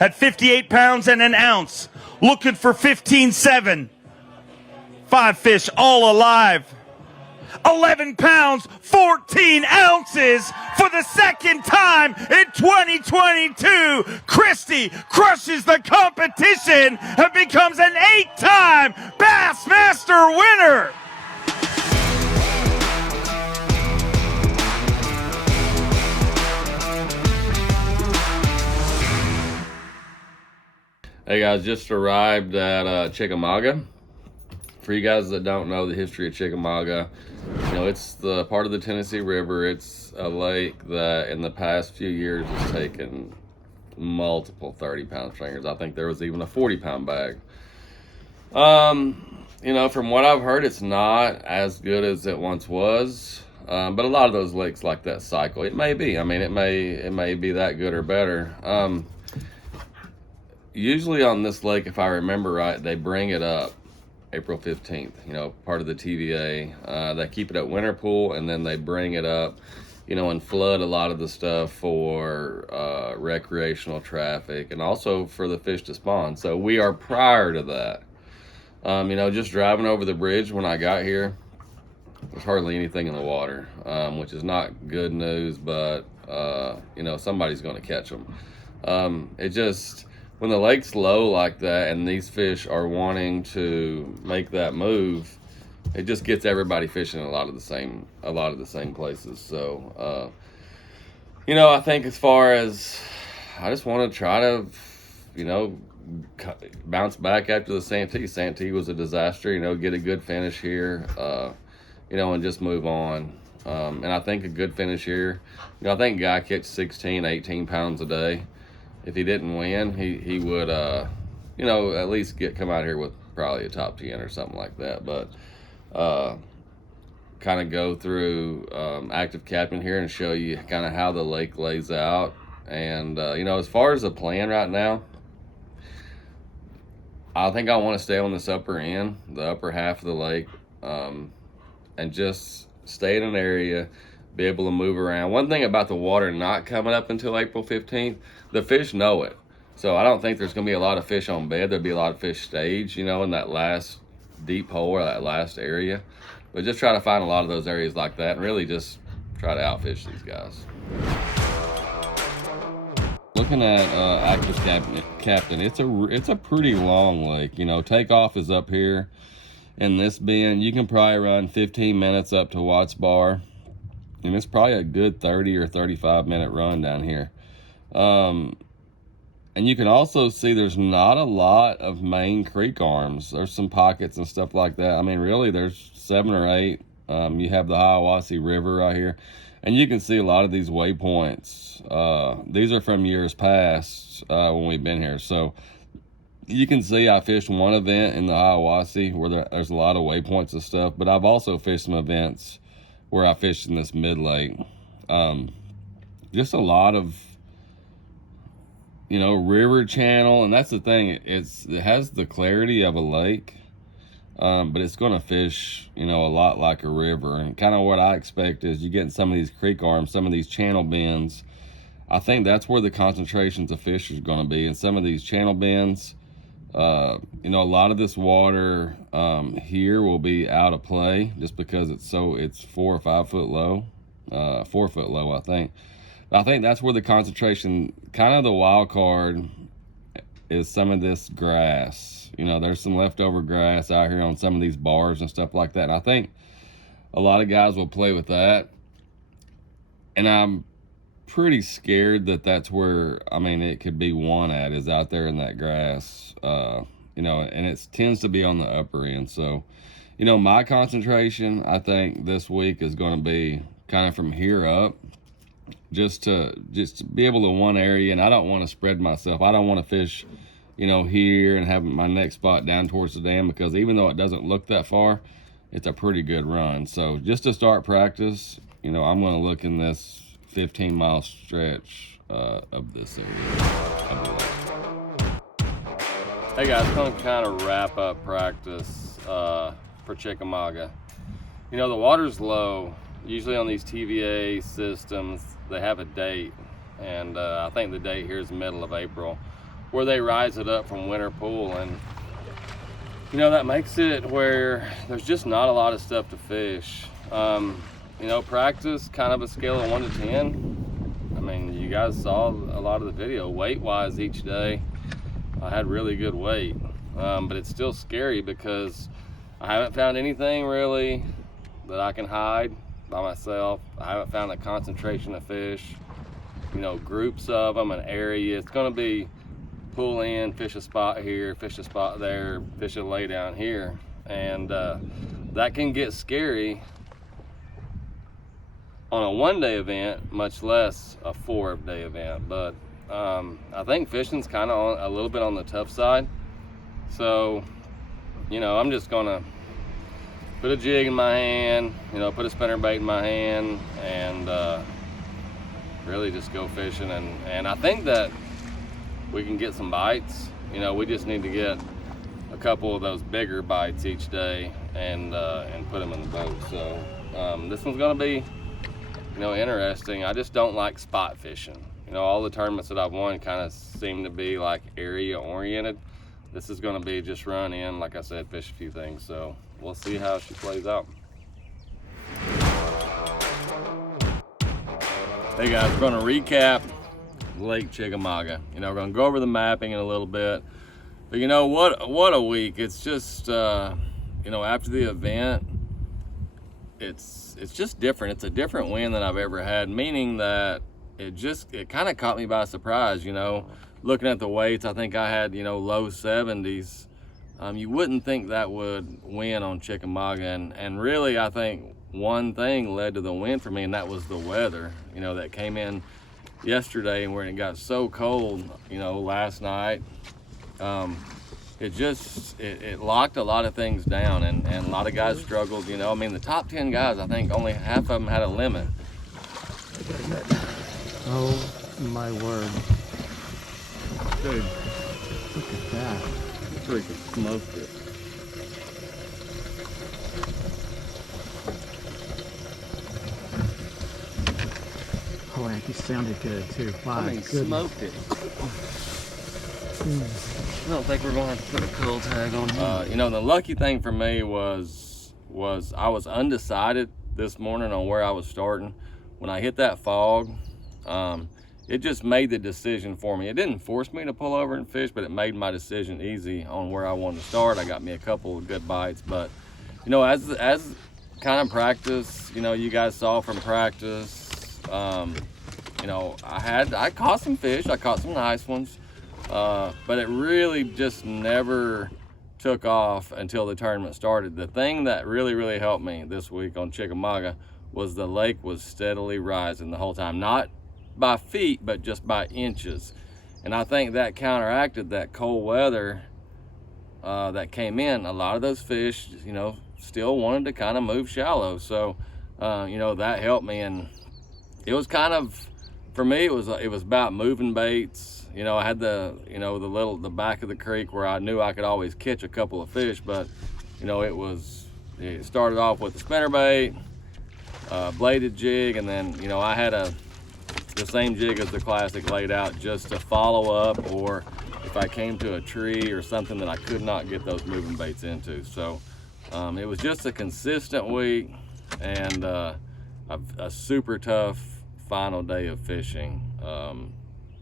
at 58 pounds and an ounce. Looking for 15.7. 5 fish all alive. 11 pounds, 14 ounces for the second time in 2022. Christie crushes the competition and becomes an 8-time Bassmaster winner. Hey guys, just arrived at Chickamauga. For you guys that don't know the history of Chickamauga, you know, it's the part of the Tennessee River. It's a lake that in the past few years has taken multiple 30-pound stringers. I think there was even a 40-pound bag. You know, from what I've heard, it's not as good as it once was. But a lot of those lakes like that cycle. It may be. I mean, it may be that good or better. Usually on this lake, if I remember right, they bring it up April 15th, you know, part of the TVA. They keep it at winter pool, and then they bring it up, you know, and flood a lot of the stuff for recreational traffic and also for the fish to spawn. So we are prior to that. You know, just driving over the bridge when I got here, there's hardly anything in the water, which is not good news, but, you know, somebody's going to catch them. It just... When the lake's low like that and these fish are wanting to make that move, it just gets everybody fishing a lot of the same places. So, you know, I think as far as I just want to try to, you know, bounce back after the Santee. Santee was a disaster. You know, get a good finish here, you know, and just move on. And I think a good finish here. You know, I think Guy catch 16, 18 pounds a day. If he didn't win, he would, you know, at least come out here with probably a top 10 or something like that. But kind of go through ActiveCaptain here and show you kind of how the lake lays out. And, you know, as far as the plan right now, I think I want to stay on this upper end, the upper half of the lake, and just stay in an area, be able to move around. One thing about the water not coming up until April 15th, the fish know it. So I don't think there's going to be a lot of fish on bed. There'll be a lot of fish staged, you know, in that last deep hole or that last area. But just try to find a lot of those areas like that and really just try to outfish these guys. Looking at ActiveCaptain, it's a pretty long lake. You know, takeoff is up here in this bend. You can probably run 15 minutes up to Watts Bar. And it's probably a good 30 or 35 minute run down here. And you can also see there's not a lot of main creek arms. There's some pockets and stuff like that. I mean, really, there's 7 or 8. You have the Hiawassee River right here. And you can see a lot of these waypoints. These are from years past when we've been here. So you can see I fished one event in the Hiawassee where there's a lot of waypoints and stuff. But I've also fished some events where I fished in this mid-lake. Just a lot of, you know, river channel, and that's the thing, it has the clarity of a lake, but it's going to fish, you know, a lot like a river. And kind of what I expect is you get in some of these creek arms, some of these channel bends. I think that's where the concentrations of fish is going to be. In some of these channel bends, you know, a lot of this water here will be out of play just because it's 4 or 5 foot low, 4 foot low, I think. But I think that's where the concentration, kind of the wild card, is some of this grass. You know, there's some leftover grass out here on some of these bars and stuff like that. And I think a lot of guys will play with that. And I'm pretty scared that that's where, I mean, it could be one at, is out there in that grass. You know, and it tends to be on the upper end. So, you know, my concentration, I think this week is going to be kind of from here up, just to be able to one area. And I don't want to spread myself. I don't want to fish, you know, here and have my next spot down towards the dam, because even though it doesn't look that far, it's a pretty good run. So just to start practice, you know, I'm going to look in this 15-mile stretch of this area. Hey guys, I'm going to kind of wrap up practice for Chickamauga. You know, the water's low. Usually on these TVA systems, they have a date, and I think the date here is the middle of April. where they rise it up from winter pool, and you know, that makes it where there's just not a lot of stuff to fish. You know, practice kind of a scale of 1 to 10. I mean, you guys saw a lot of the video. Weight-wise, each day I had really good weight, but it's still scary because I haven't found anything really that I can hide by myself. I haven't found a concentration of fish, you know, groups of them, an area. It's going to be pull in, fish a spot here, fish a spot there, fish a lay down here, and that can get scary on a 1-day event, much less a 4-day event. But I think fishing's kind of a little bit on the tough side, so you know, I'm just gonna put a jig in my hand, you know, put a spinnerbait in my hand, and really just go fishing. And I think that we can get some bites. You know, we just need to get a couple of those bigger bites each day and put them in the boat. So this one's gonna be, you know, interesting. I just don't like spot fishing. You know, all the tournaments that I've won kind of seem to be like area oriented. This is gonna be just run in, like I said, fish a few things. So we'll see how she plays out. Hey guys, we're gonna recap Lake Chickamauga. You know, we're gonna go over the mapping in a little bit. But you know, what a week. It's just, you know, after the event, it's just different. It's a different win than I've ever had, meaning that it kind of caught me by surprise. You know, looking at the weights, I think I had, you know, low 70s. You wouldn't think that would win on Chickamauga, and really I think one thing led to the win for me, and that was the weather, you know, that came in yesterday, and where it got so cold, you know, last night. It locked a lot of things down, and a lot of guys struggled. You know, I mean, the top 10 guys, I think only half of them had a limit. Oh my word. Dude, Look at that. freaking smoked it. Oh, and he sounded good too. My I mean, goodness. smoked it. I don't think we're going to have to put a cool tag on him. You know, the lucky thing for me was I was undecided this morning on where I was starting. When I hit that fog, it just made the decision for me. It didn't force me to pull over and fish, but it made my decision easy on where I wanted to start. I got me a couple of good bites, but you know, as kind of practice, you know, you guys saw from practice, you know, I caught some fish. I caught some nice ones. But it really just never took off until the tournament started. The thing that really helped me this week on Chickamauga was the lake was steadily rising the whole time. Not by feet, but just by inches. And I think that counteracted that cold weather that came in. A lot of those fish, you know, still wanted to kind of move shallow. So, you know, that helped me. And it was kind of, for me, it was about moving baits. You know, I had the back of the creek where I knew I could always catch a couple of fish, but you know, it started off with the spinnerbait, bladed jig, and then, you know, I had the same jig as the classic laid out just to follow up, or if I came to a tree or something that I could not get those moving baits into. So it was just a consistent week, and a super tough final day of fishing.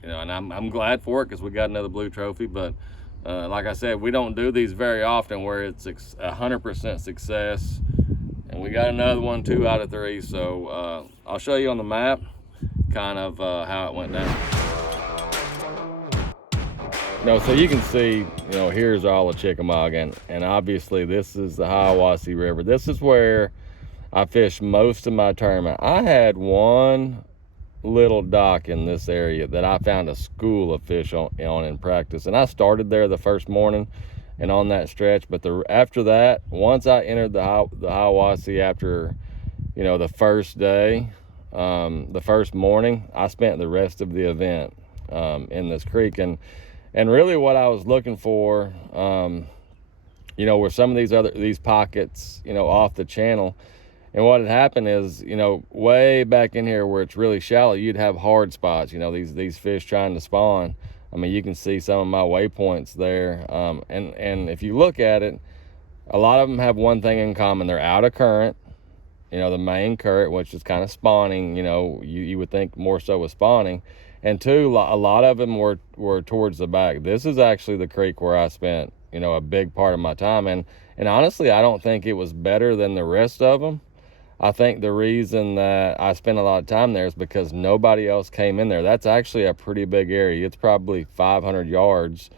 You know, and I'm glad for it because we got another blue trophy. But like I said, we don't do these very often where it's 100% success. And we got another one, 2 out of 3. So I'll show you on the map kind of how it went down. You know, so you can see, you know, here's all of Chickamauga, and obviously this is the Hiawassee River. This is where I fished most of my tournament. I had one little dock in this area that I found a school of fish on in practice, and I started there the first morning and on that stretch. But after that, once I entered the Hiawassee after, you know, the first day, the first morning, I spent the rest of the event in this creek, and really what I was looking for, you know, were some of these pockets, you know, off the channel. And what had happened is, you know, way back in here where it's really shallow, you'd have hard spots, you know, these fish trying to spawn. I mean, you can see some of my waypoints there. And if you look at it, a lot of them have one thing in common. They're out of current, you know, the main current, which is kind of spawning, you know, you would think more so with spawning. And two, a lot of them were towards the back. This is actually the creek where I spent, you know, a big part of my time. And honestly, I don't think it was better than the rest of them. I think the reason that I spent a lot of time there is because nobody else came in there. That's actually a pretty big area. It's probably 500 yards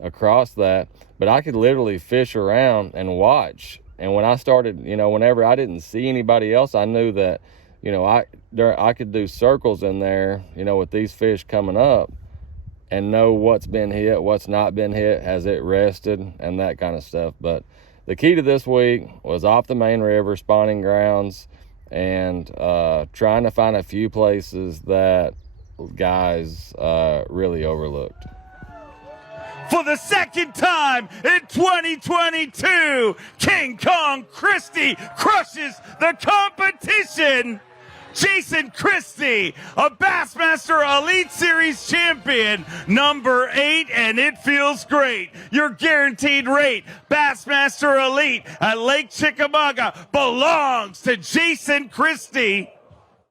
across that, but I could literally fish around and watch. And when I started, you know, whenever I didn't see anybody else, I knew that, you know, I could do circles in there, you know, with these fish coming up and know what's been hit, what's not been hit, has it rested, and that kind of stuff. But the key to this week was off the main river, spawning grounds, and trying to find a few places that guys really overlooked. For the second time in 2022, King Kong Christie crushes the competition. Jason Christie, a Bassmaster Elite Series champion, number 8, and it feels great. Your guaranteed rate, Bassmaster Elite at Lake Chickamauga, belongs to Jason Christie.